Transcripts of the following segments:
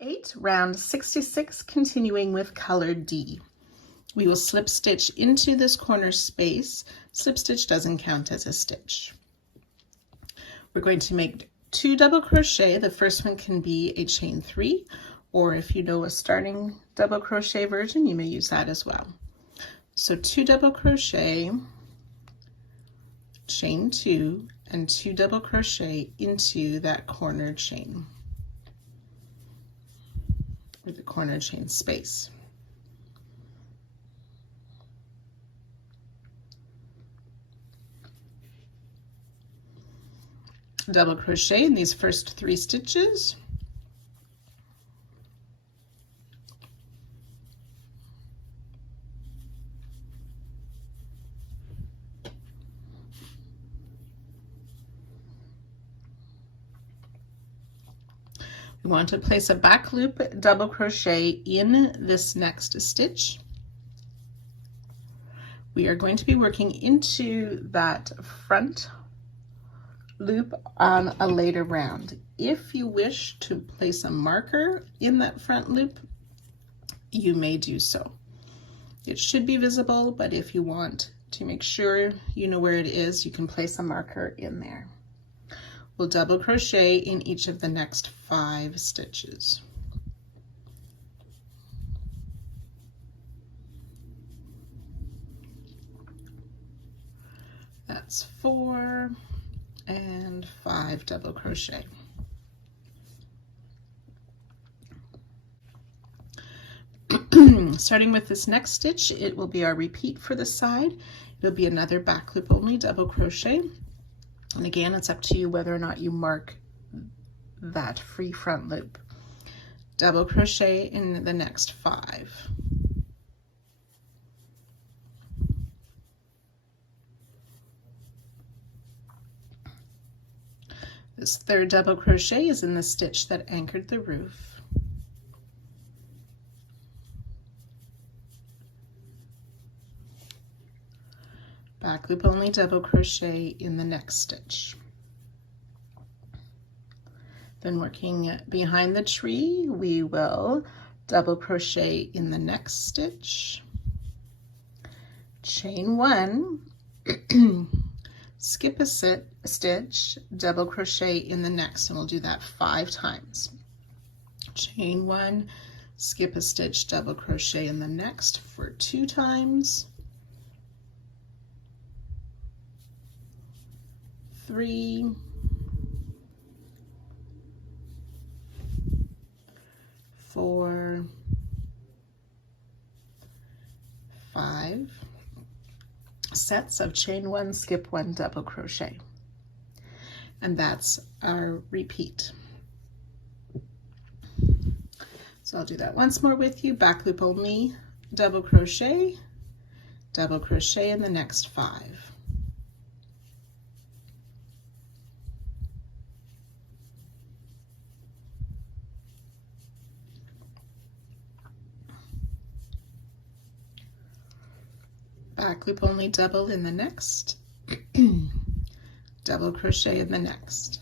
8, round 66, continuing with color D. We will slip stitch into this corner space. Slip stitch doesn't count as a stitch. We're going to make 2 double crochet. The first one can be a chain 3, or if you know a starting double crochet version, you may use that as well. So 2 double crochet, chain 2, and 2 double crochet into that corner chain, or the corner chain space. Double crochet in these first 3 stitches. We want to place a back loop double crochet in this next stitch. We are going to be working into that front loop on a later round. If you wish to place a marker in that front loop, you may do so. It should be visible, but if you want to make sure you know where it is, you can place a marker in there. We'll double crochet in each of the next 5 stitches. That's 4 and 5 double crochet. Starting with this next stitch, it will be our repeat for the side. It'll be another back loop only double crochet. And again, it's up to you whether or not you mark that free front loop. Double crochet in the next 5. This third double crochet is in the stitch that anchored the roof. Back loop only double crochet in the next stitch. Then working behind the tree, we will double crochet in the next stitch, chain 1, skip a stitch, double crochet in the next, and we'll do that 5 times. Chain 1, skip a stitch, double crochet in the next for 2 times. 3, 4, 5 sets of chain 1, skip 1, double crochet, and that's our repeat. So I'll do that once more with you. Back loop only double crochet in the next 5. Back loop only double in the next, double crochet in the next,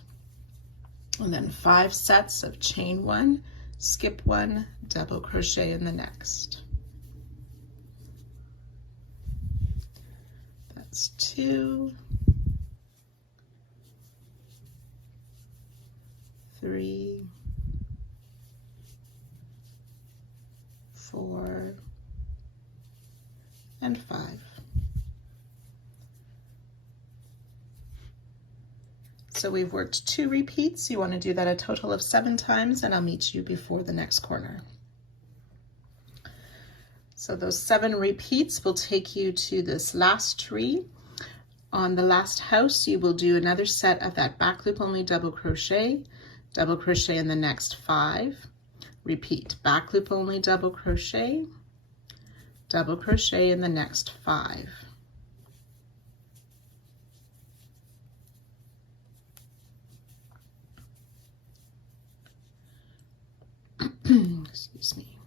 and then 5 sets of chain 1, skip 1, double crochet in the next. That's 2, 3, 4, and 5. So we've worked 2 repeats. You want to do that a total of 7 times, and I'll meet you before the next corner. So those 7 repeats will take you to this last tree. On the last house, you will do another set of that back loop only double crochet in the next 5. Repeat, back loop only double crochet in the next 5. Excuse me.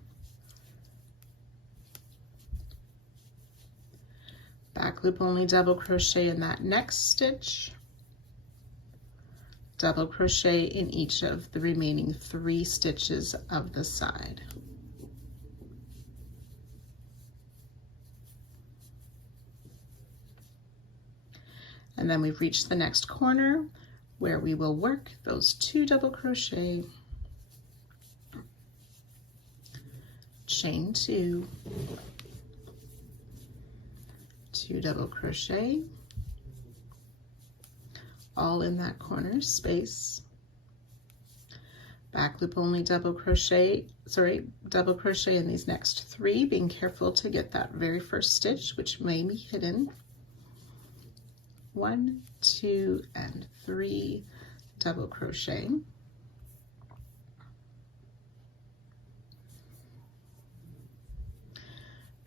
Back loop only double crochet in that next stitch, double crochet in each of the remaining 3 stitches of the side. And then we've reached the next corner where we will work those 2 double crochet, chain 2, 2 double crochet, all in that corner space, back loop only double crochet in these next 3, being careful to get that very first stitch, which may be hidden. 1, 2, and 3 double crochet.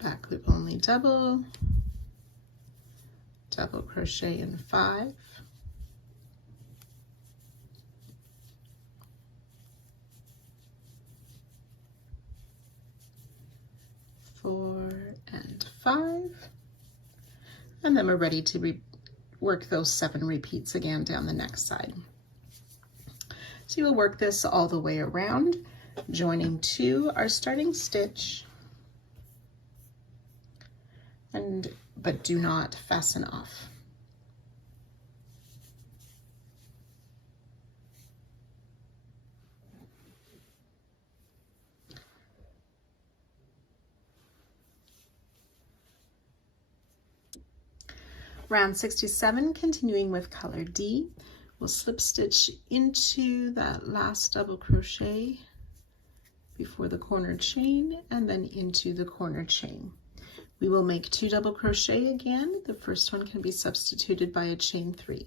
Back loop only double, double crochet in 5, 4, and 5, and then we're ready to work those 7 repeats again down the next side. So you will work this all the way around, joining to our starting stitch, but do not fasten off. Round 67, continuing with color D, we'll slip stitch into that last double crochet before the corner chain and then into the corner chain. We will make 2 double crochet again. The first one can be substituted by a chain 3.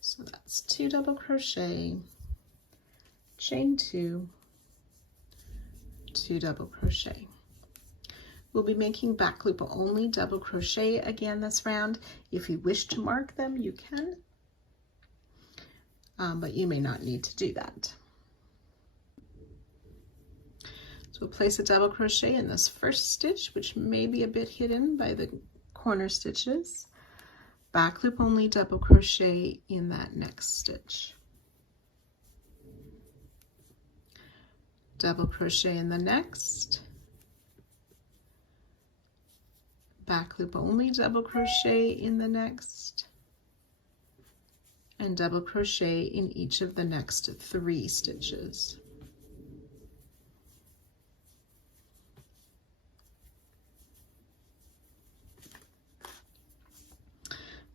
So that's 2 double crochet, chain 2, 2 double crochet. We'll be making back loop only double crochet again this round. If you wish to mark them, you can, but you may not need to do that. So we'll place a double crochet in this first stitch, which may be a bit hidden by the corner stitches. Back loop only double crochet in that next stitch. Double crochet in the next. Back loop only double crochet in the next. And double crochet in each of the next 3 stitches.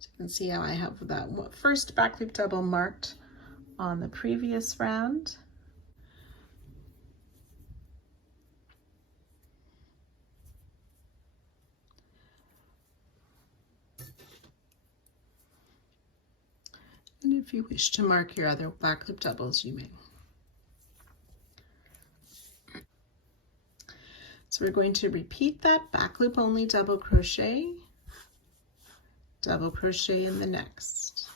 You can see how I have that first back loop double marked on the previous round. And if you wish to mark your other back loop doubles, you may. So we're going to repeat that back loop only double crochet in the next,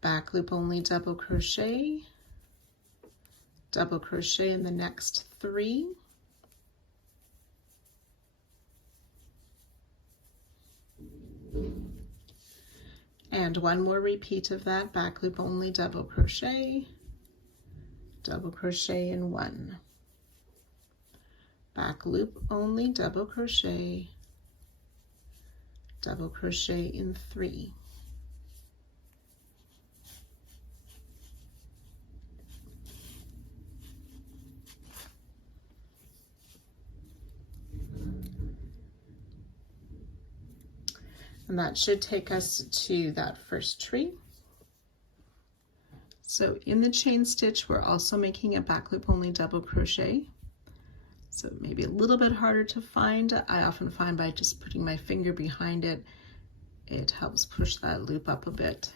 back loop only double crochet in the next 3, and one more repeat of that back loop only double crochet in 1, back loop only double crochet in 3. And that should take us to that first tree. So in the chain stitch, we're also making a back loop only double crochet. So maybe a little bit harder to find. I often find by just putting my finger behind it, it helps push that loop up a bit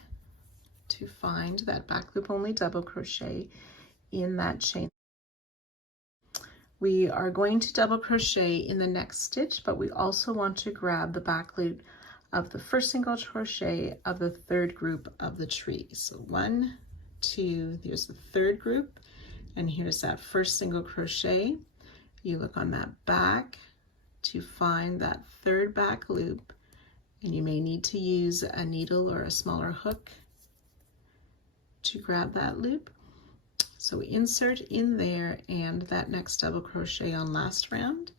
to find that back loop only double crochet in that chain. We are going to double crochet in the next stitch, but we also want to grab the back loop of the first single crochet of the 3rd group of the tree. So 1, 2, there's the 3rd group, and here's that first single crochet. You look on that back to find that 3rd back loop and you may need to use a needle or a smaller hook to grab that loop. So insert in there and that next double crochet on last round,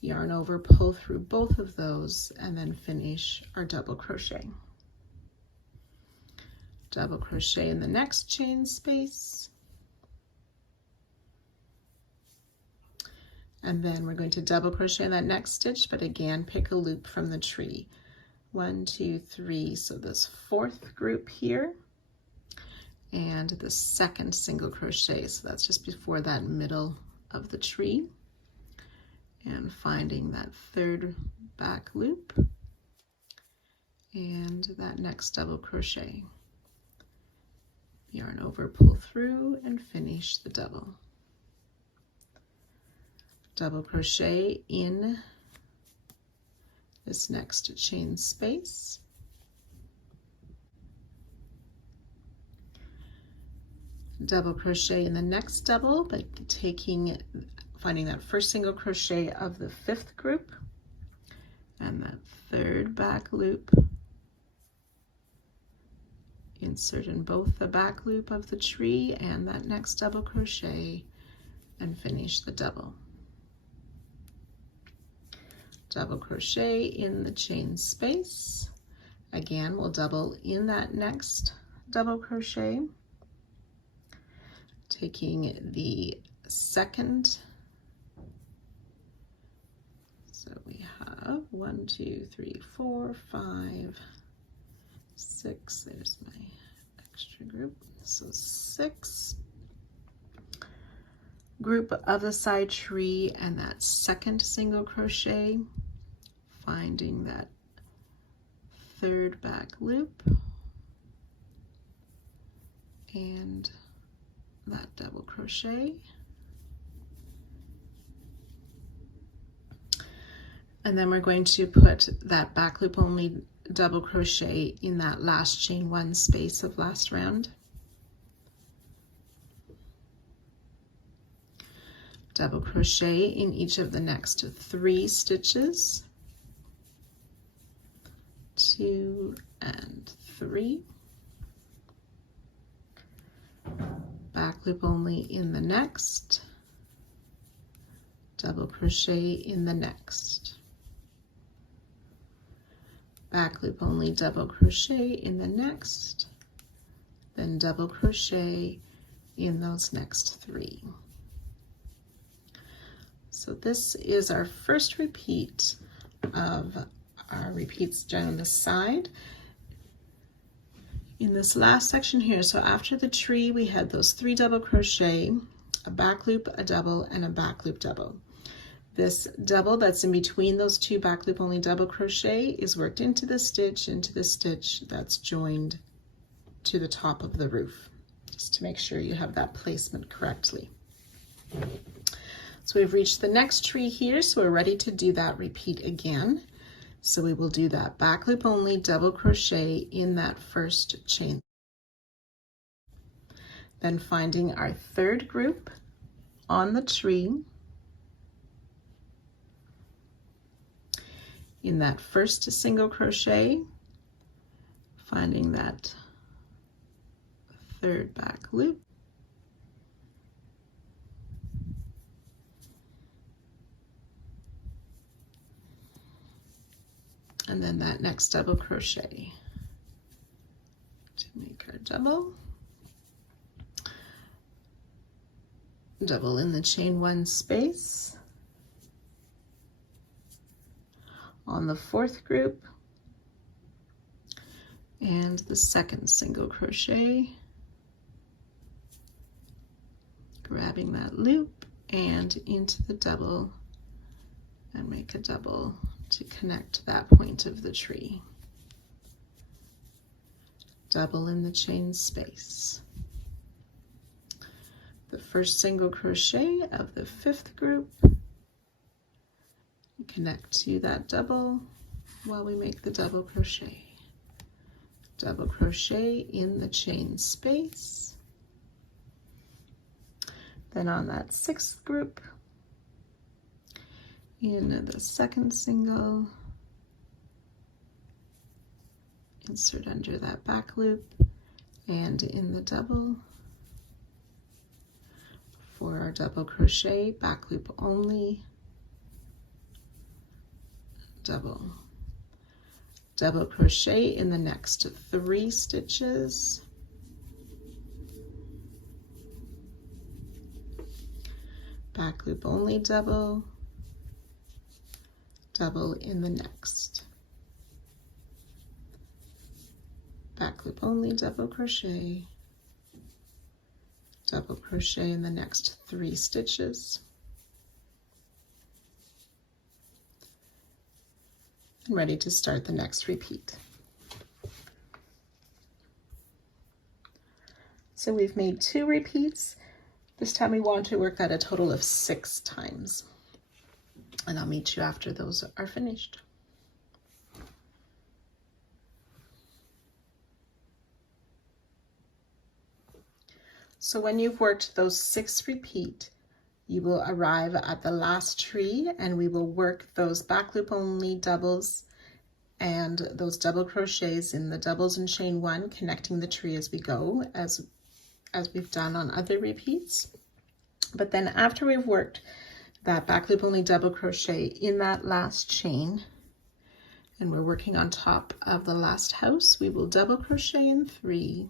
yarn over, pull through both of those, and then finish our double crochet. Double crochet in the next chain space, and then we're going to double crochet in that next stitch, but again pick a loop from the tree. 1, 2, 3, so this fourth group here, and the second single crochet, so that's just before that middle of the tree, and finding that third back loop and that next double crochet. Yarn over, pull through, and finish the double. Double crochet in this next chain space. Double crochet in the next double, but finding that first single crochet of the fifth group and that third back loop. Insert in both the back loop of the tree and that next double crochet and finish the double. Double crochet in the chain space. Again, we'll double in that next double crochet, taking the second. So we have 1, 2, 3, 4, 5, 6, there's my extra group, so 6 group of the side tree and that second single crochet, finding that third back loop and that double crochet, and then we're going to put that back loop only double crochet in that last chain 1 space of last round. Double crochet in each of the next 3 stitches, 2 and 3. Back loop only in the next, double crochet in the next. Back loop only, double crochet in the next, then double crochet in those next 3. So this is our first repeat of our repeats down the side. In this last section here, so after the tree, we had those 3 double crochet, a back loop, a double, and a back loop double. This double that's in between those 2 back loop only double crochet is worked into the stitch that's joined to the top of the roof, just to make sure you have that placement correctly. So we've reached the next tree here, so we're ready to do that repeat again. So we will do that back loop only double crochet in that first chain. Then finding our third group on the tree, in that first single crochet, finding that third back loop, and then that next double crochet to make our double. Double in the chain 1 space. On the fourth group and the second single crochet, grabbing that loop and into the double and make a double to connect that point of the tree. Double in the chain space. The first single crochet of the 5th group, connect to that double while we make the double crochet. Double crochet in the chain space. Then on that 6th group, in the second single, insert under that back loop and in the double. For our double crochet, back loop only, double. Double crochet in the next 3 stitches. Back loop only, double, double in the next. Back loop only, double crochet, double crochet in the next 3 stitches. And ready to start the next repeat. So we've made 2 repeats. This time we want to work that a total of 6 times. And I'll meet you after those are finished. So when you've worked those 6 repeats, you will arrive at the last tree, and we will work those back loop only doubles and those double crochets in the doubles and chain 1, connecting the tree as we go, as we've done on other repeats. But then after we've worked that back loop only double crochet in that last chain, and we're working on top of the last house, we will double crochet in 3,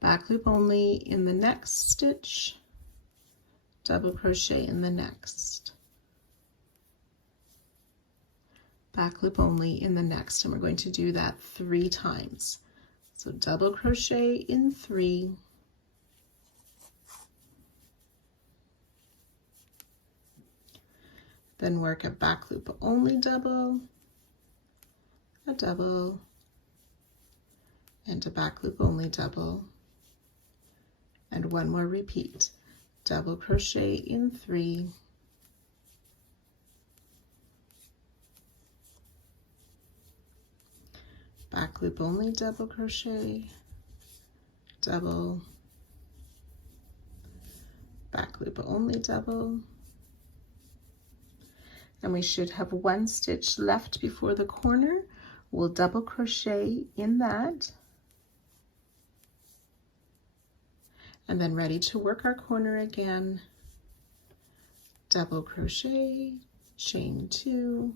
back loop only in the next stitch, double crochet in the next, back loop only in the next, and we're going to do that 3 times. So double crochet in 3, then work a back loop only double, a double, and a back loop only double, and 1 more repeat. Double crochet in 3, back loop only double crochet, double, back loop only double, and we should have 1 stitch left before the corner. We'll double crochet in that, and then ready to work our corner again, double crochet, chain 2,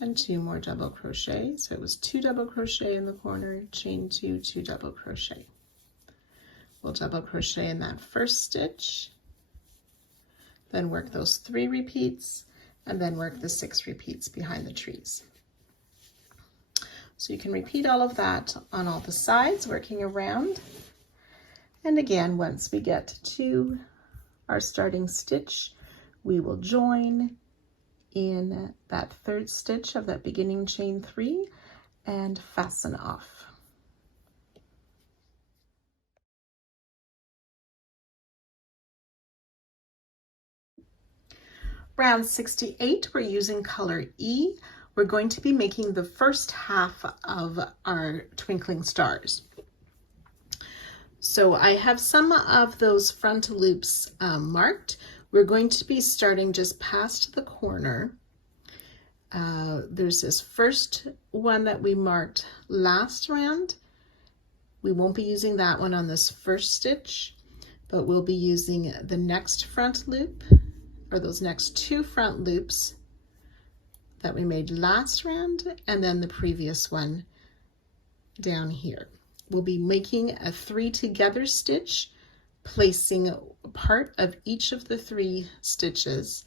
and 2 more double crochet. So it was 2 double crochet in the corner, chain 2, 2 double crochet. We'll double crochet in that first stitch, then work those 3 repeats, and then work the 6 repeats behind the trees. So you can repeat all of that on all the sides, working around. And again, once we get to our starting stitch, we will join in that 3rd stitch of that beginning chain 3 and fasten off. Round 68, we're using color E. We're going to be making the first half of our twinkling stars. So I have some of those front loops marked. We're going to be starting just past the corner. There's this first one that we marked last round. We won't be using that one on this first stitch, but we'll be using the next front loop, or those next 2 front loops that we made last round, and then the previous one down here. We'll be making a 3 together stitch, placing part of each of the 3 stitches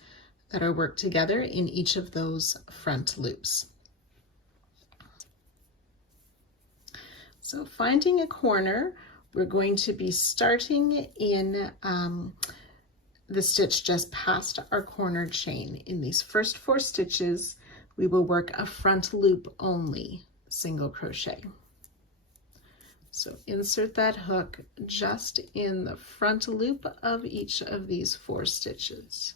that are worked together in each of those front loops. So finding a corner, we're going to be starting in the stitch just past our corner chain. In these first 4 stitches, we will work a front loop only, single crochet. So insert that hook just in the front loop of each of these 4 stitches.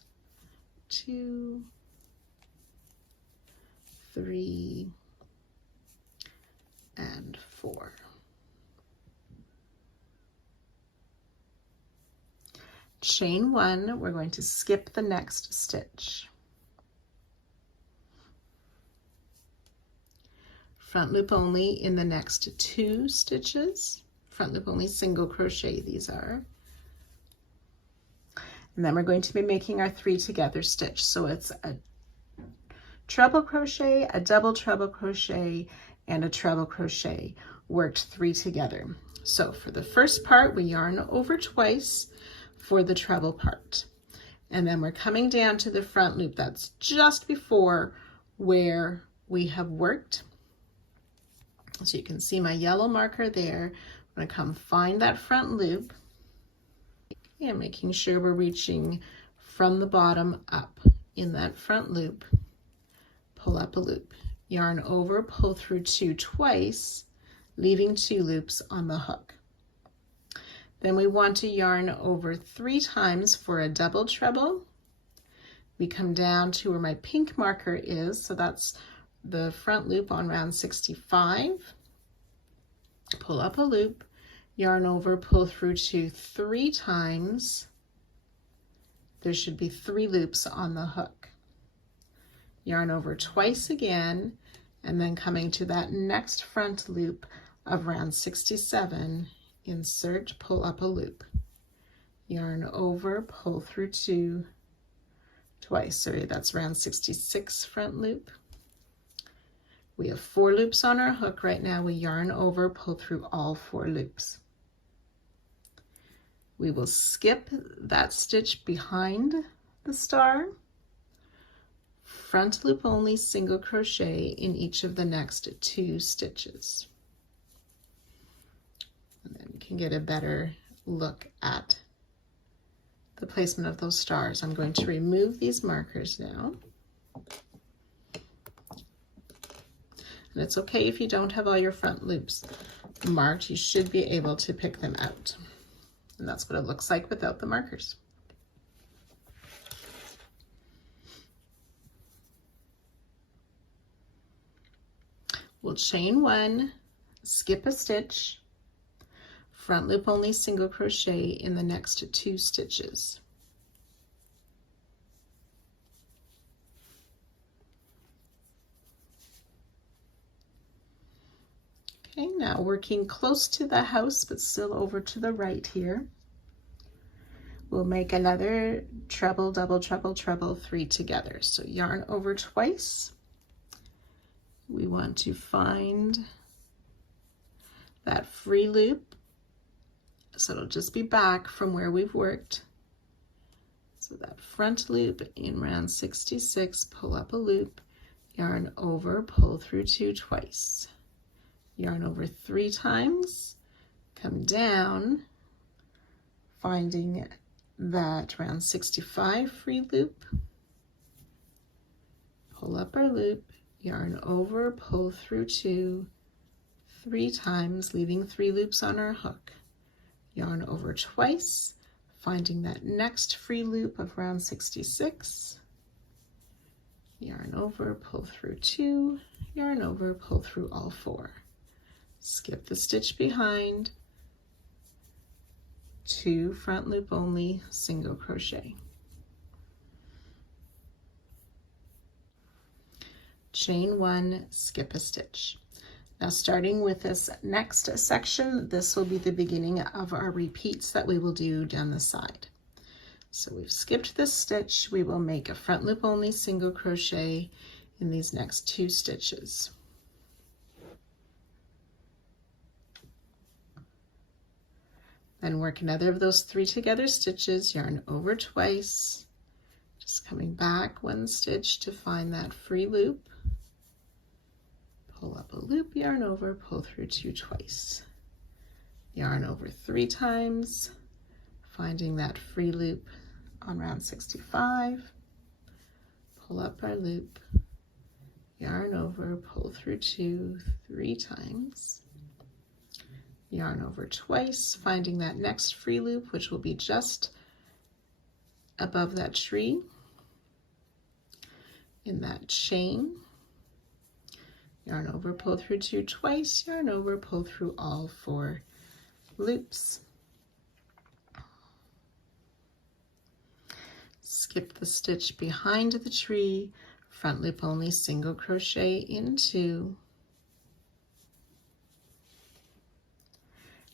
2, 3, and 4. Chain 1, we're going to skip the next stitch. Front loop only in the next 2 stitches. Front loop only single crochet these are. And then we're going to be making our 3 together stitch. So it's a treble crochet, a double treble crochet, and a treble crochet worked 3 together. So for the first part, we yarn over twice for the treble part. And then we're coming down to the front loop. That's just before where we have worked. So you can see my yellow marker there. I'm going to come find that front loop and making sure we're reaching from the bottom up in that front loop. Pull up a loop, yarn over, pull through 2 twice, leaving 2 loops on the hook. Then we want to yarn over 3 times for a double treble. We come down to where my pink marker is, so that's the front loop on round 65. Pull up a loop, yarn over, pull through 2 3 times. There should be 3 loops on the hook. Yarn over twice again, and then coming to that next front loop of round 67, insert, pull up a loop. Yarn over, pull through 2 twice. Sorry, that's round 66 front loop. We have 4 loops on our hook right now. We yarn over, pull through all 4 loops. We will skip that stitch behind the star. Front loop only single crochet in each of the next 2 stitches. And then you can get a better look at the placement of those stars. I'm going to remove these markers now. And it's okay if you don't have all your front loops marked. You should be able to pick them out. And that's what it looks like without the markers. We'll chain 1, skip a stitch, front loop only single crochet in the next 2 stitches. Okay, now working close to the house, but still over to the right here. We'll make another treble, double, treble, treble, 3 together. So yarn over twice. We want to find that free loop. So it'll just be back from where we've worked. So that front loop in round 66, pull up a loop, yarn over, pull through 2 twice. Yarn over 3 times, come down, finding that round 65 free loop, pull up our loop, yarn over, pull through 2, 3 times, leaving 3 loops on our hook. Yarn over twice, finding that next free loop of round 66, yarn over, pull through 2, yarn over, pull through all 4. Skip the stitch behind, 2 front loop only, single crochet. Chain 1, skip a stitch. Now starting with this next section, this will be the beginning of our repeats that we will do down the side. So we've skipped this stitch, we will make a front loop only single crochet in these next 2 stitches. Then work another of those 3 together stitches, yarn over twice, just coming back 1 stitch to find that free loop. Pull up a loop, yarn over, pull through 2 twice. Yarn over 3 times, finding that free loop on round 65. Pull up our loop, yarn over, pull through 2, 3 times. Yarn over twice, finding that next free loop, which will be just above that tree in that chain. Yarn over, pull through 2 twice, yarn over, pull through all 4 loops. skip the stitch behind the tree, front loop only, single crochet into,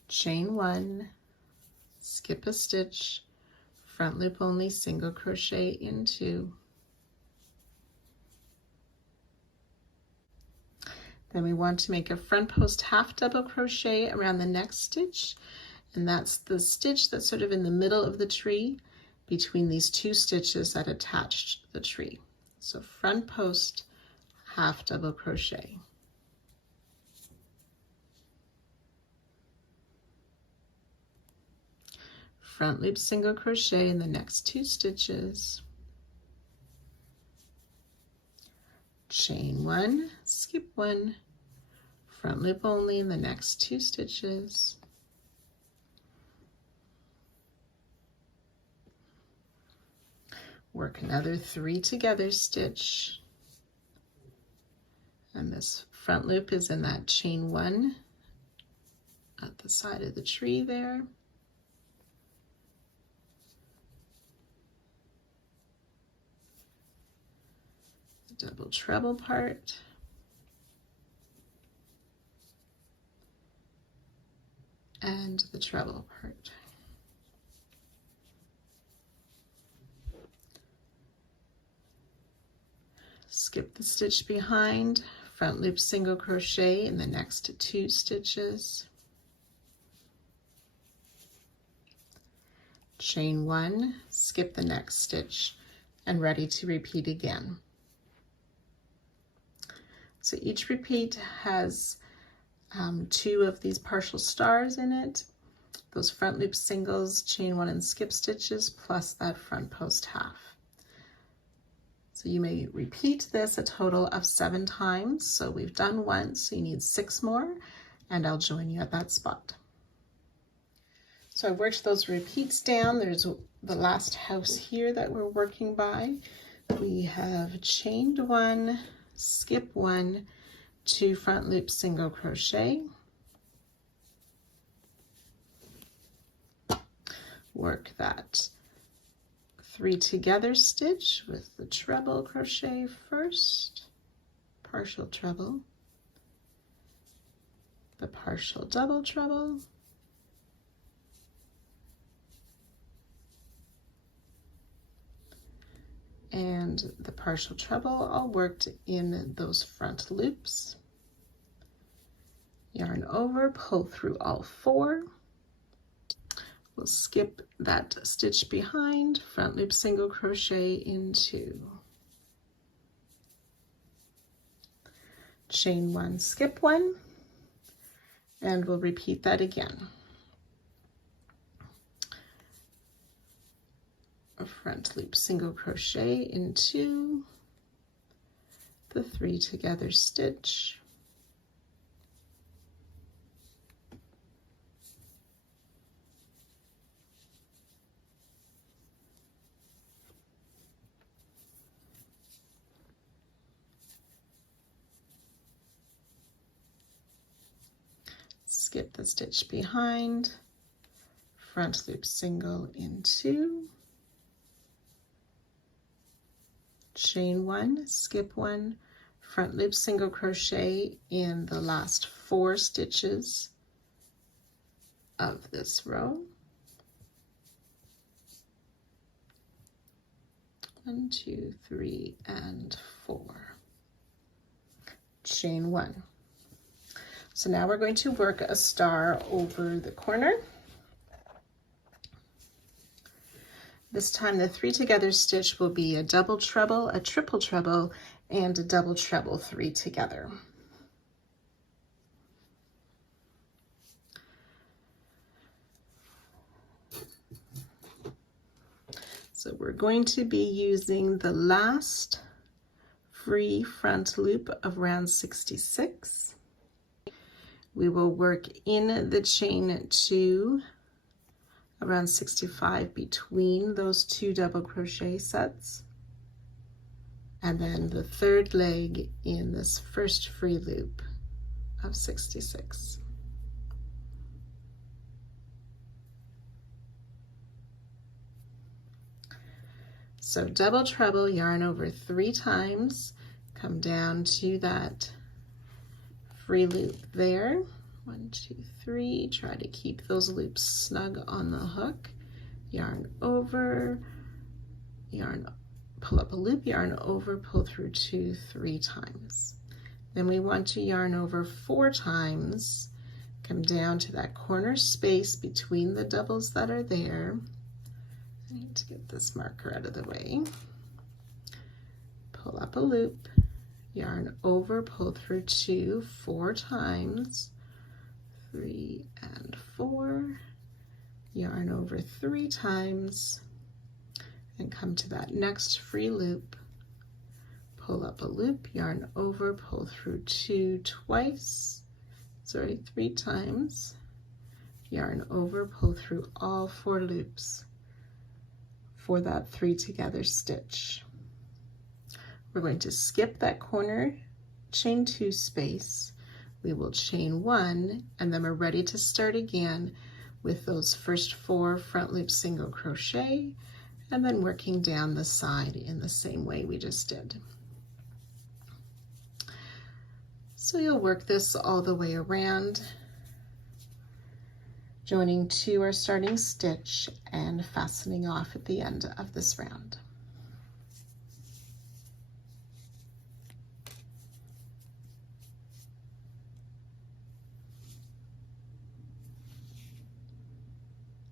chain 1, skip a stitch, front loop only, single crochet into. Then we want to make a front post half double crochet around the next stitch, and that's the stitch that's sort of in the middle of the tree between these two stitches that attached the tree. So front post half double crochet. Front loop single crochet in the next two stitches. Chain 1, skip 1, front loop only in the next two stitches. Work another 3 together stitch, and this front loop is in that chain 1 at the side of the tree there. The double treble part. And the treble part. Skip the stitch behind, front loop single crochet in the next two stitches. Chain 1, skip the next stitch, and ready to repeat again. So each repeat has 2 of these partial stars in it, those front loop singles, chain 1 and skip stitches, plus that front post half. So you may repeat this a total of 7 times. So we've done 1, so you need 6 more, and I'll join you at that spot. So I worked those repeats down. There's the last house here that we're working by. We have chained 1, skip 1, 2 front loop single crochet, work that 3 together stitch with the treble crochet first, partial treble, the partial double treble, and the partial treble all worked in those front loops. Yarn over, pull through all 4. We'll skip that stitch behind, front loop single crochet into, chain 1, skip 1, and we'll repeat that again. A front loop single crochet into the 3 together stitch, skip the stitch behind, front loop single into, chain 1, skip 1, front loop single crochet in the last 4 stitches of this row. 1, 2, 3, and 4. Chain 1. So now we're going to work a star over the corner. This time the 3 together stitch will be a double treble, a triple treble, and a double treble 3 together. So we're going to be using the last free front loop of round 66. We will work in the chain 2 around 65 between those 2 double crochet sets, and then the 3rd leg in this first free loop of 66. So double treble, yarn over 3 times, come down to that free loop there. 1, 2, 3, try to keep those loops snug on the hook. Yarn over, yarn, pull up a loop, yarn over, pull through 2, 3 times. Then we want to yarn over 4 times, come down to that corner space between the doubles that are there. I need to get this marker out of the way. Pull up a loop, yarn over, pull through 2, 4 times, 3 and 4, yarn over 3 times, and come to that next free loop, pull up a loop, yarn over, pull through 2 3 times, yarn over, pull through all 4 loops for that 3 together stitch. We're going to skip that corner chain 2 space. We will chain 1, and then we're ready to start again with those first 4 front loop single crochet, and then working down the side in the same way we just did. So you'll work this all the way around, joining to our starting stitch and fastening off at the end of this round.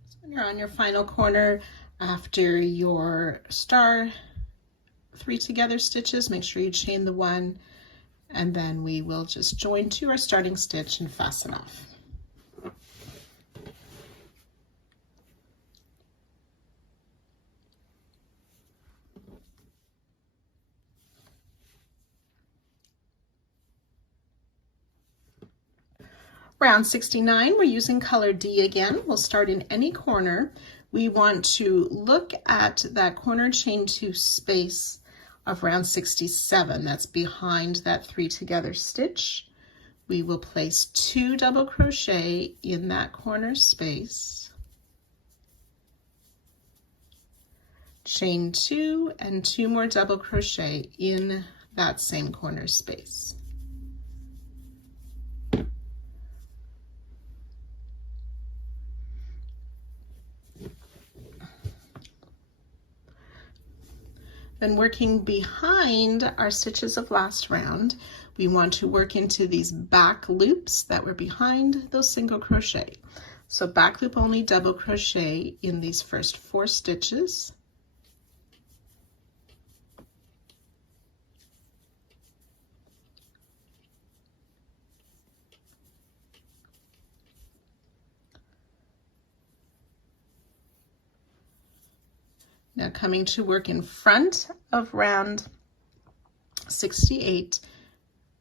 So when you're on your final corner after your star 3 together stitches, make sure you chain the 1, and then we will just join to our starting stitch and fasten off. Round 69, we're using color D again. We'll start in any corner. We want to look at that corner chain 2 space of round 67. That's behind that 3 together stitch. We will place 2 double crochet in that corner space, chain 2 and 2 more double crochet in that same corner space. Then working behind our stitches of last round, we want to work into these back loops that were behind those single crochet. So back loop only double crochet in these first 4 stitches. Now coming to work in front of round 68,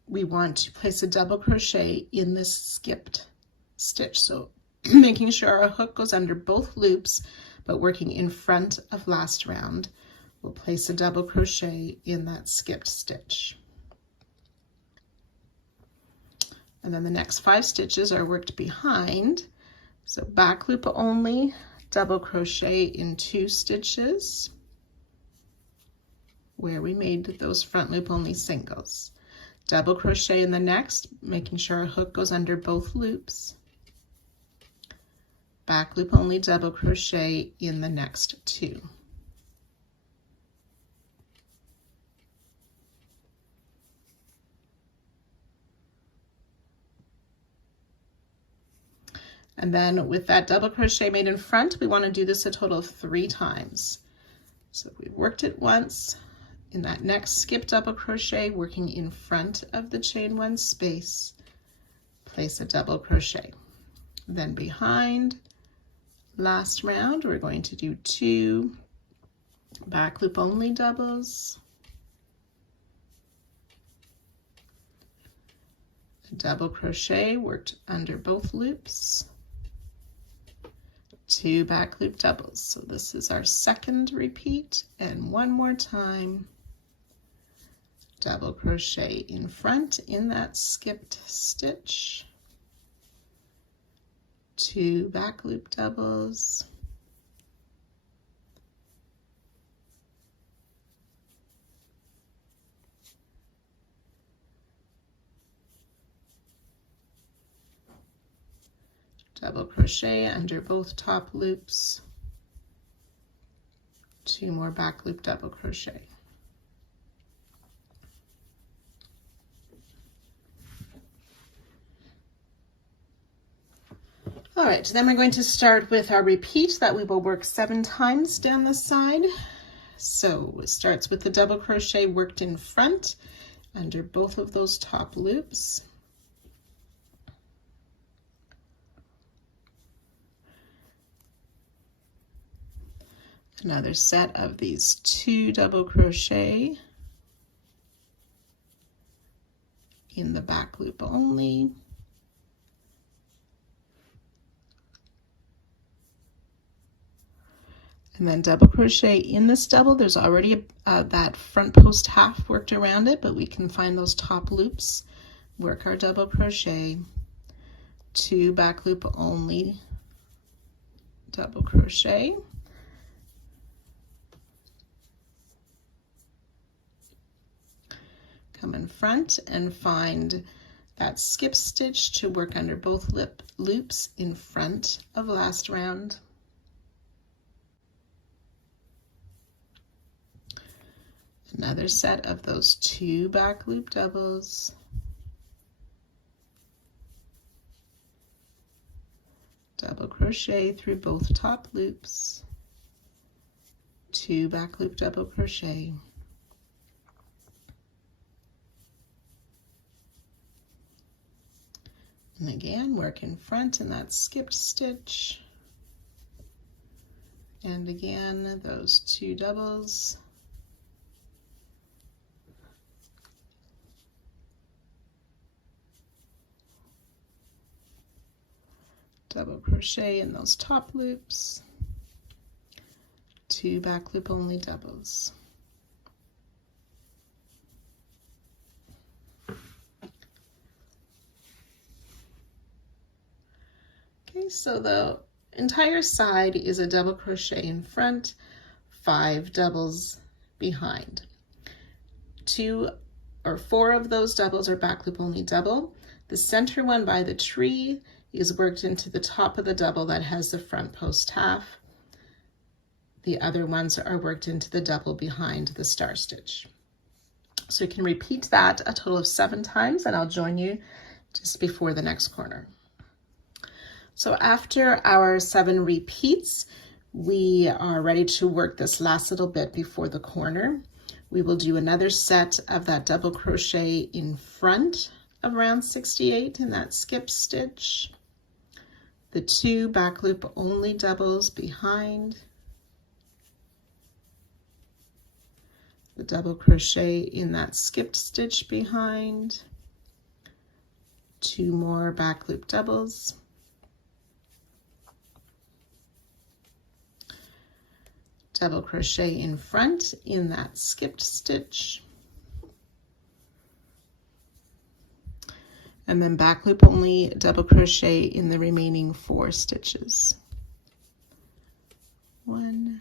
we want to place a double crochet in this skipped stitch. So making sure our hook goes under both loops, but working in front of last round, we'll place a double crochet in that skipped stitch. And then the next 5 stitches are worked behind. So back loop only, double crochet in 2 stitches where we made those front loop only singles. Double crochet in the next, making sure our hook goes under both loops. Back loop only double crochet in the next 2. And then with that double crochet made in front, we want to do this a total of 3 times. So we've worked it once. In that next skip double crochet, working in front of the chain 1 space, place a double crochet. Then behind last round, we're going to do 2 back loop only doubles, a double crochet worked under both loops, 2 back loop doubles. So this is our second repeat, and one more time, double crochet in front in that skipped stitch, 2 back loop doubles, double crochet under both top loops, 2 more back loop double crochet. All right, then we're going to start with our repeat that we will work 7 times down the side. So it starts with the double crochet worked in front under both of those top loops. Another set of these 2 double crochet in the back loop only. And then double crochet in this double. There's already that front post half worked around it, but we can find those top loops, work our double crochet, 2 back loop only double crochet, come in front and find that skip stitch to work under both loops in front of last round. Another set of those 2 back loop doubles, double crochet through both top loops, 2 back loop double crochet, and again work in front in that skipped stitch, and again those 2 doubles, double crochet in those top loops, 2 back loop only doubles. Okay, so the entire side is a double crochet in front, 5 doubles behind. 2 or 4 of those doubles are back loop only double. The center one by the tree is worked into the top of the double that has the front post half. The other ones are worked into the double behind the star stitch. So you can repeat that a total of 7 times, and I'll join you just before the next corner. So after our 7 repeats, we are ready to work this last little bit before the corner. We will do another set of that double crochet in front of round 68 in that skip stitch, the 2 back loop only doubles behind, the double crochet in that skipped stitch behind, 2 more back loop doubles, double crochet in front in that skipped stitch, and then back loop only double crochet in the remaining 4 stitches. 1,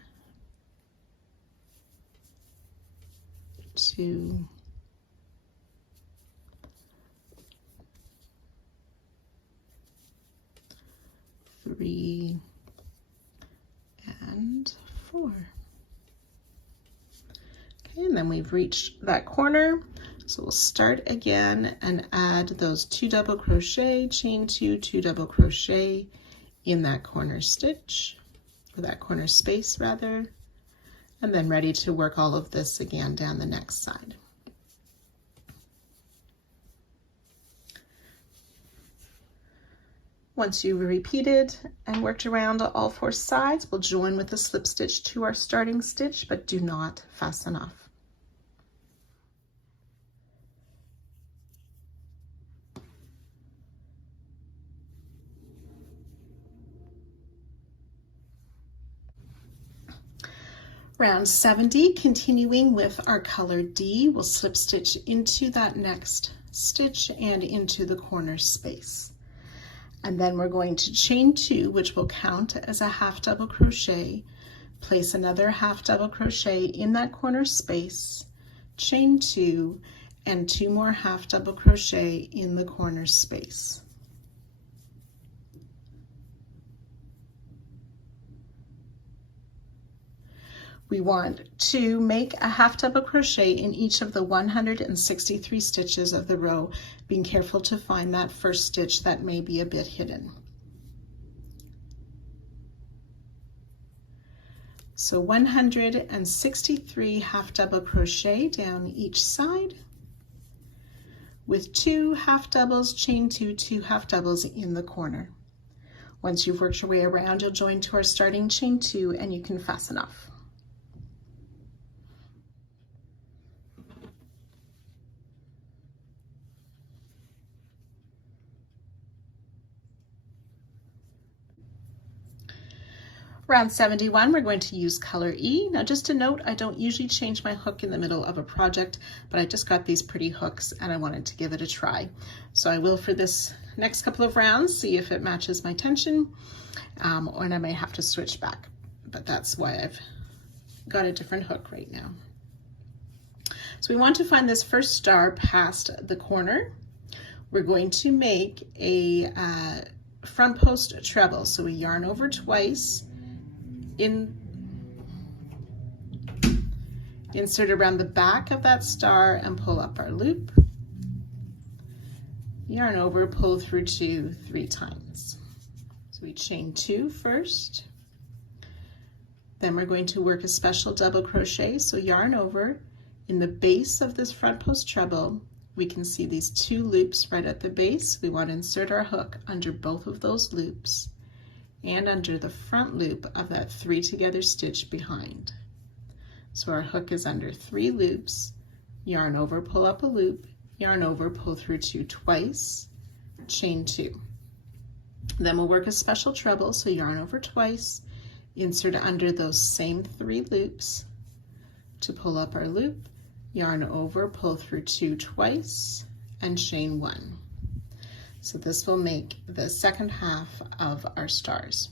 2, 3, and 4. Okay, and then we've reached that corner. So we'll start again and add those 2 double crochet, chain 2, 2 double crochet in that corner stitch, or that corner space rather, and then ready to work all of this again down the next side. Once you've repeated and worked around all 4 sides, we'll join with a slip stitch to our starting stitch, but do not fasten off. Round 70, continuing with our color D, we'll slip stitch into that next stitch and into the corner space. And then we're going to chain 2, which will count as a half double crochet, place another half double crochet in that corner space, chain 2, and 2 more half double crochet in the corner space. We want to make a half double crochet in each of the 163 stitches of the row, being careful to find that first stitch that may be a bit hidden. So 163 half double crochet down each side with 2 half doubles, chain 2 half doubles in the corner. Once you've worked your way around, you'll join to our starting chain 2 and you can fasten off. Round 71, we're going to use color E. Now just a note, I don't usually change my hook in the middle of a project, but I just got these pretty hooks and I wanted to give it a try. So I will, for this next couple of rounds, see if it matches my tension, and I may have to switch back, but that's why I've got a different hook right now. So we want to find this first star past the corner. We're going to make a front post treble. So we yarn over twice, insert around the back of that star and pull up our loop, yarn over, pull through 2 3 times. So we chain 2 first, then we're going to work a special double crochet. So yarn over, in the base of this front post treble we can see these 2 loops right at the base. We want to insert our hook under both of those loops and under the front loop of that 3 together stitch behind. So our hook is under 3 loops, yarn over, pull up a loop, yarn over, pull through 2 twice, chain 2. Then we'll work a special treble, so yarn over twice, insert under those same 3 loops to pull up our loop, yarn over, pull through 2 twice, and chain 1. So this will make the second half of our stars.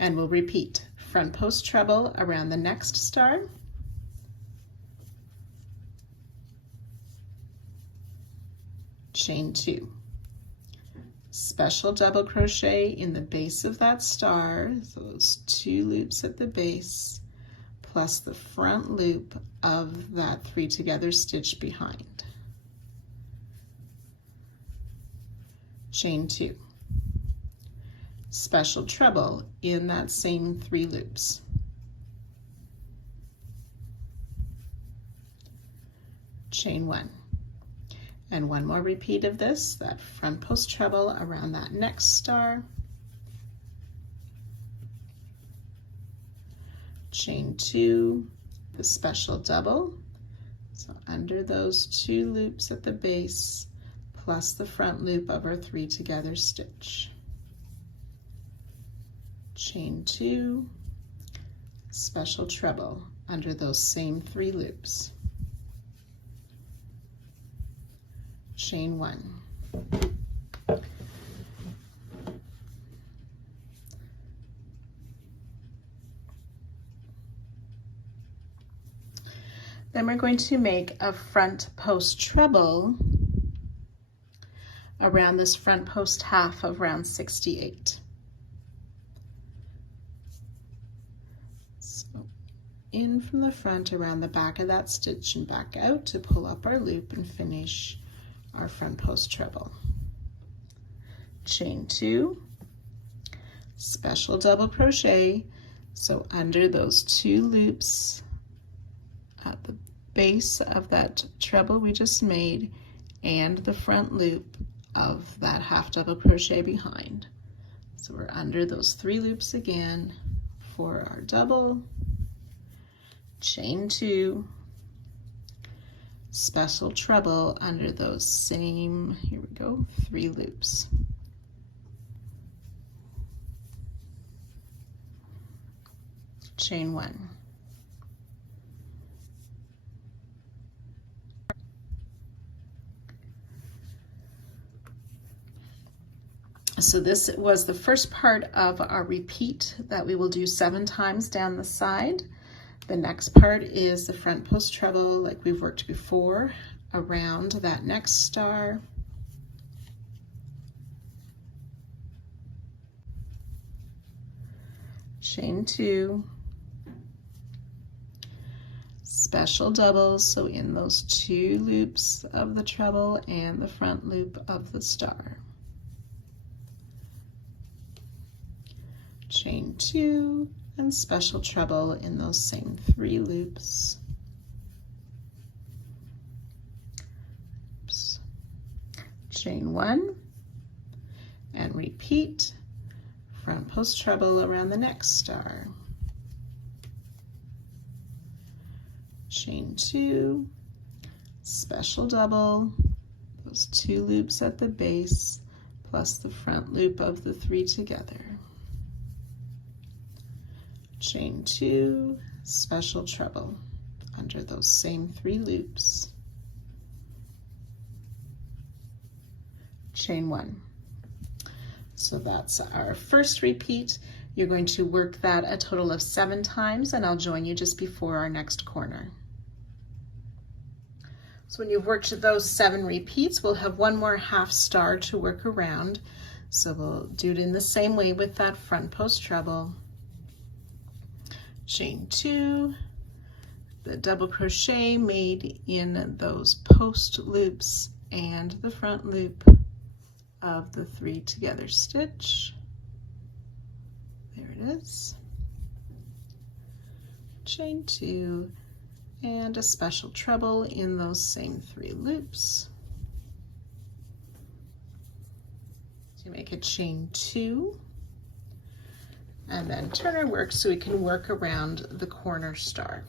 And we'll repeat front post treble around the next star, chain 2, special double crochet in the base of that star, so those 2 loops at the base, plus the front loop of that 3 together stitch behind. Chain 2, special treble in that same 3 loops, chain 1, and one more repeat of this, that front post treble around that next star, chain 2, the special double, so under those 2 loops at the base plus the front loop of our 3 together stitch, chain 2, special treble under those same 3 loops, chain 1. Then we're going to make a front post treble around this front post half of round 68. So in from the front around the back of that stitch and back out to pull up our loop and finish our front post treble. Chain 2, special double crochet, so under those 2 loops at the base of that treble we just made and the front loop of that half double crochet behind. So we're under those 3 loops again for our double, chain 2, special treble under those same, here we go, 3 loops. Chain 1. So this was the first part of our repeat that we will do 7 times down the side. The next part is the front post treble like we've worked before around that next star. chain 2, special doubles, so in those 2 loops of the treble and the front loop of the star. Chain 2 and special treble in those same 3 loops. Oops. Chain 1 and repeat, front post treble around the next star. Chain 2, special double, those 2 loops at the base plus the front loop of the 3 together. Chain 2, special treble under those same 3 loops. Chain 1. So that's our first repeat. You're going to work that a total of 7 times, and I'll join you just before our next corner. So when you've worked those 7 repeats, we'll have 1 more half star to work around. So we'll do it in the same way with that front post treble. Chain 2, the double crochet made in those post loops and the front loop of the 3 together stitch. There it is. Chain 2 and a special treble in those same 3 loops. So you make a chain 2 and then turn our work so we can work around the corner star.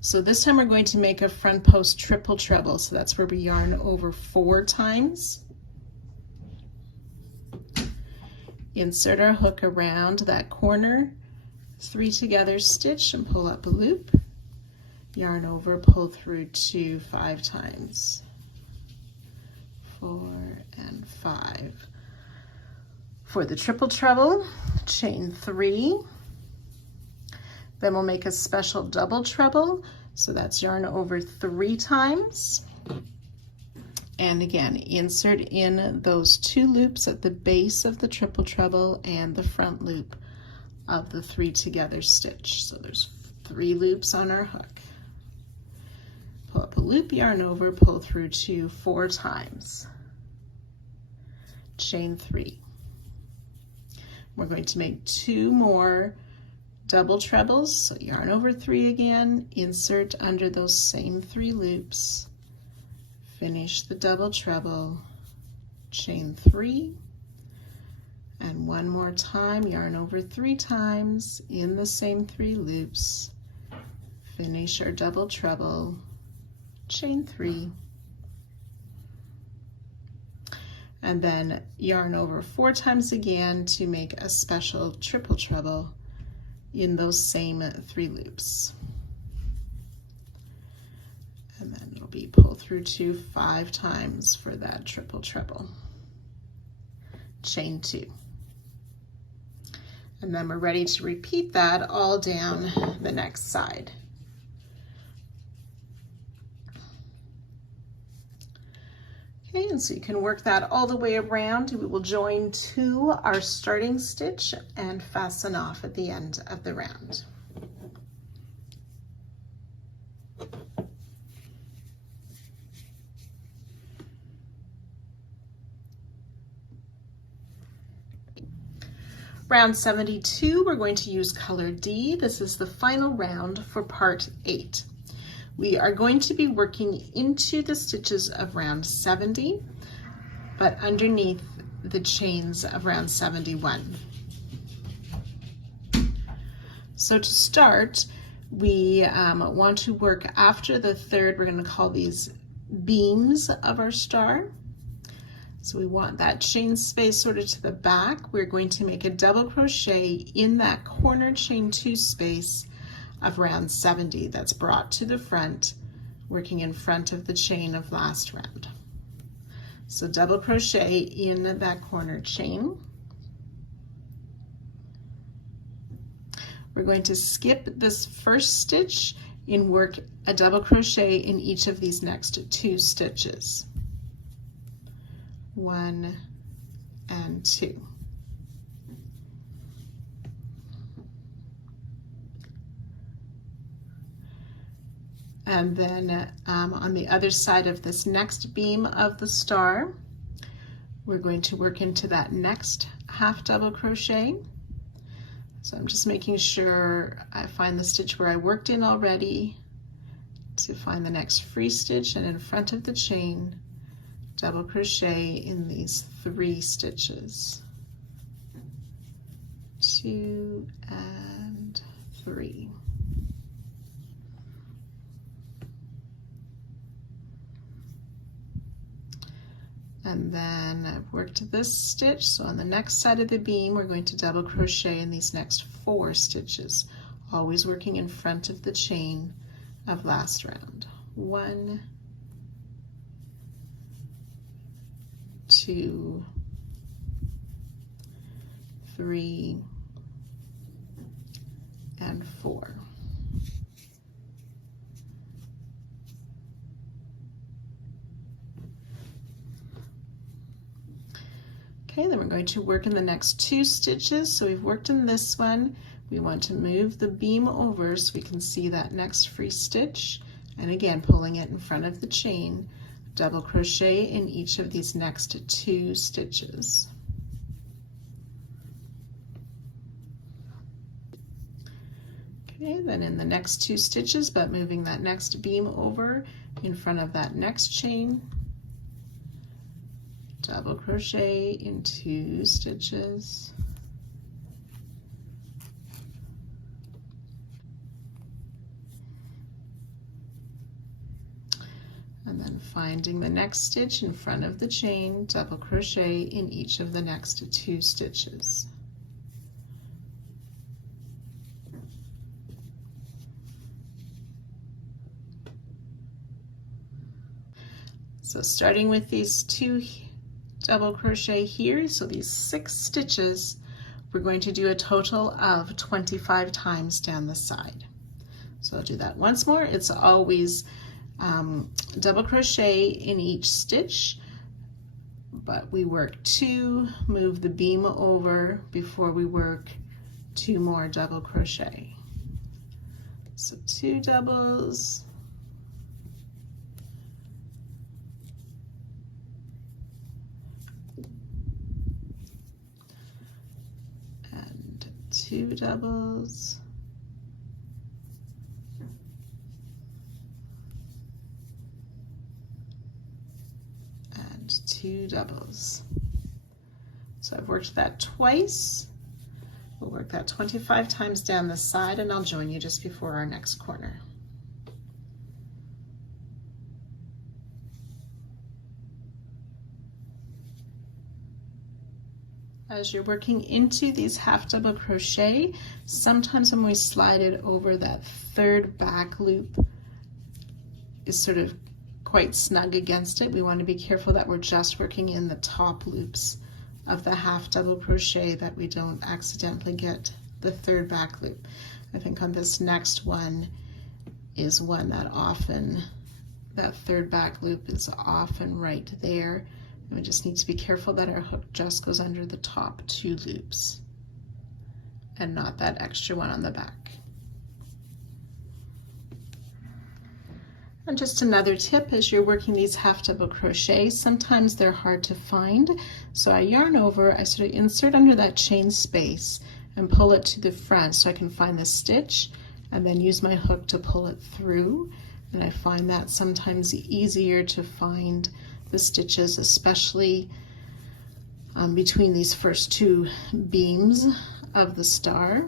So this time we're going to make a front post triple treble. So that's where we yarn over 4 times. Insert our hook around that corner, 3 together stitch and pull up a loop. Yarn over, pull through 2 5 times. 4 and 5. For the triple treble, chain 3. Then we'll make a special double treble. So that's yarn over 3 times. And again, insert in those 2 loops at the base of the triple treble and the front loop of the 3 together stitch. So there's 3 loops on our hook. Pull up a loop, yarn over, pull through 2 4 times. Chain 3. We're going to make 2 more double trebles, so yarn over 3 again, insert under those same 3 loops, finish the double treble, chain 3, and 1 more time, yarn over 3 times in the same 3 loops, finish our double treble, chain 3, and then yarn over 4 times again to make a special triple treble in those same 3 loops. And then it'll be pull through 2 5 times for that triple treble. Chain 2. And then we're ready to repeat that all down the next side. Okay, and so you can work that all the way around. We will join to our starting stitch and fasten off at the end of the round. Round 72, we're going to use color D. This is the final round for part 8. We are going to be working into the stitches of round 70, but underneath the chains of round 71. So to start, we want to work after the third, we're going to call these beams of our star. So we want that chain space sort of to the back. We're going to make a double crochet in that corner chain 2 space of round 70 that's brought to the front, working in front of the chain of last round. So double crochet in that corner chain. We're going to skip this first stitch and work a double crochet in each of these next 2 stitches. 1 and 2. And then on the other side of this next beam of the star, we're going to work into that next half double crochet. So I'm just making sure I find the stitch where I worked in already to find the next free stitch, and in front of the chain, double crochet in these 3 stitches. 2 and 3. And then I've worked this stitch, so on the next side of the beam we're going to double crochet in these next 4 stitches, always working in front of the chain of last round. 1, 2, 3, and 4. Okay, then we're going to work in the next 2 stitches. So we've worked in this one. We want to move the beam over so we can see that next free stitch. And again, pulling it in front of the chain, double crochet in each of these next 2 stitches. Okay, then in the next 2 stitches, but moving that next beam over in front of that next chain, double crochet in 2 stitches. And then finding the next stitch in front of the chain, double crochet in each of the next 2 stitches. So starting with these 2 double crochet here, so these 6 stitches, we're going to do a total of 25 times down the side. So I'll do that once more. It's always double crochet in each stitch, but we work 2, move the beam over before we work 2 more double crochet. So 2 doubles, and 2 doubles, and 2 doubles. So I've worked that twice. We'll work that 25 times down the side, and I'll join you just before our next corner. As you're working into these half double crochet, sometimes when we slide it over, that 3rd back loop is sort of quite snug against it. We want to be careful that we're just working in the top loops of the half double crochet, that we don't accidentally get the 3rd back loop. I think on this next one is one that often, that 3rd back loop is often right there. And we just need to be careful that our hook just goes under the top 2 loops and not that extra one on the back. And just another tip, as you're working these half double crochet, sometimes they're hard to find. So I yarn over, I sort of insert under that chain space and pull it to the front so I can find the stitch, and then use my hook to pull it through. And I find that sometimes easier to find the stitches, especially between these first 2 beams of the star.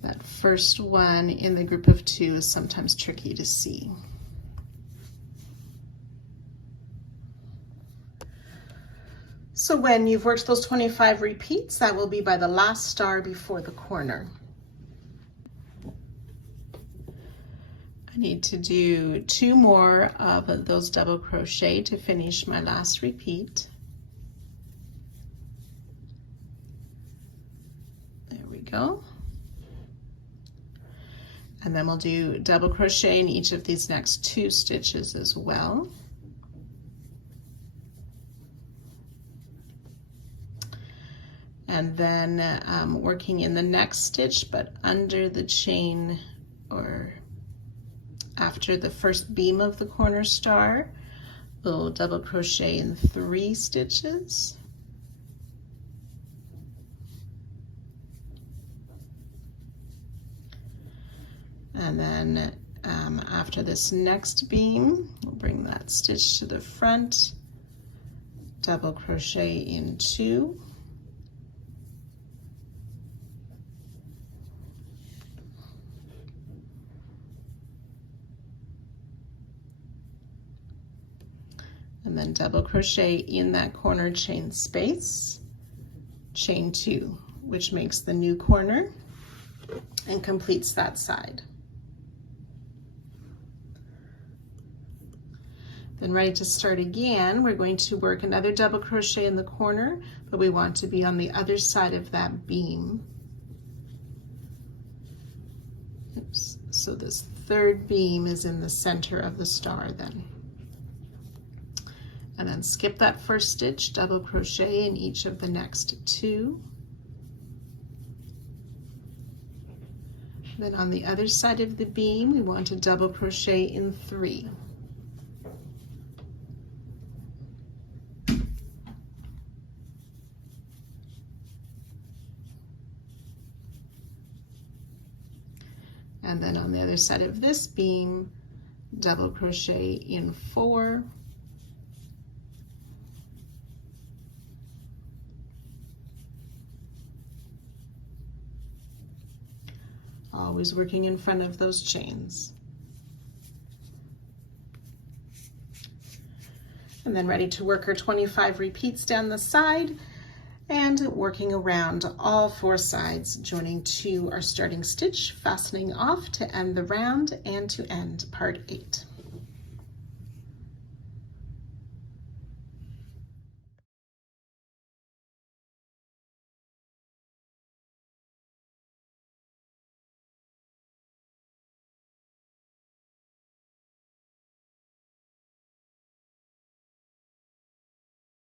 That first one in the group of 2 is sometimes tricky to see. So when you've worked those 25 repeats, that will be by the last star before the corner. I need to do 2 more of those double crochet to finish my last repeat. There we go. And then we'll do double crochet in each of these next 2 stitches as well. and then working in the next stitch, but under the chain or after the first beam of the corner star, we'll double crochet in 3 stitches. And then after this next beam, we'll bring that stitch to the front, double crochet in 2. And then double crochet in that corner chain space, chain 2, which makes the new corner and completes that side. Then ready to start again, we're going to work another double crochet in the corner, but we want to be on the other side of that beam. Oops. So this third beam is in the center of the star then. And then skip that first stitch, double crochet in each of the next 2. Then on the other side of the beam, we want to double crochet in 3. And then on the other side of this beam, double crochet in 4. Always working in front of those chains. And then ready to work our 25 repeats down the side and working around all 4 sides, joining to our starting stitch, fastening off to end the round and to end part 8.